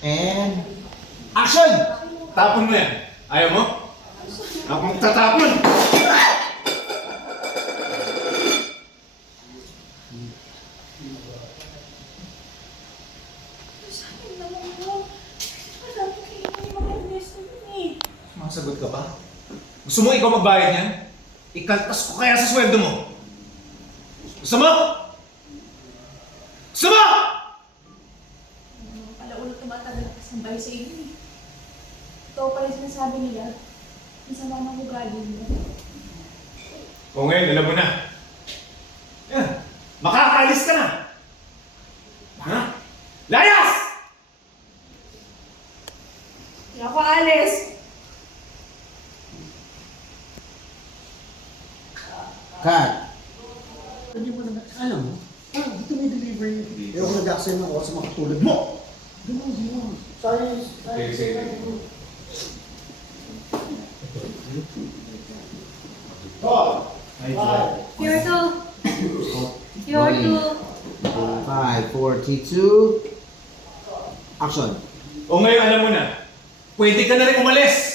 And action! Tapon mo yan. Ayaw mo? Ako magtatapon! Sabi naman mo, wala po kayo yung mga invest eh. Masagot ka ba? Gusto mo ikaw magbayad niyan? Ikaltas ko kaya sa sweldo mo? Gusto mo? Gusto mo? Ano pala ulit tumatagal ka sa bahay sa inyo eh. Ito pala yung sinasabi nila. Ang sama ng ugali mo. O ngayon, alam mo na. Yan. Makakaalis ka na. Ha? Layas! Kaya ako alis! Cut! Hindi mo na, alam mo, dito may delivery. Pero ako nag-accept ng ako sa mga katulad mo. Gano'n. Sorry. Sige. You're two. You're two. 5, 4, 3, 2. Action! O ngayon, alam mo na. Pwede ka na rin umalis.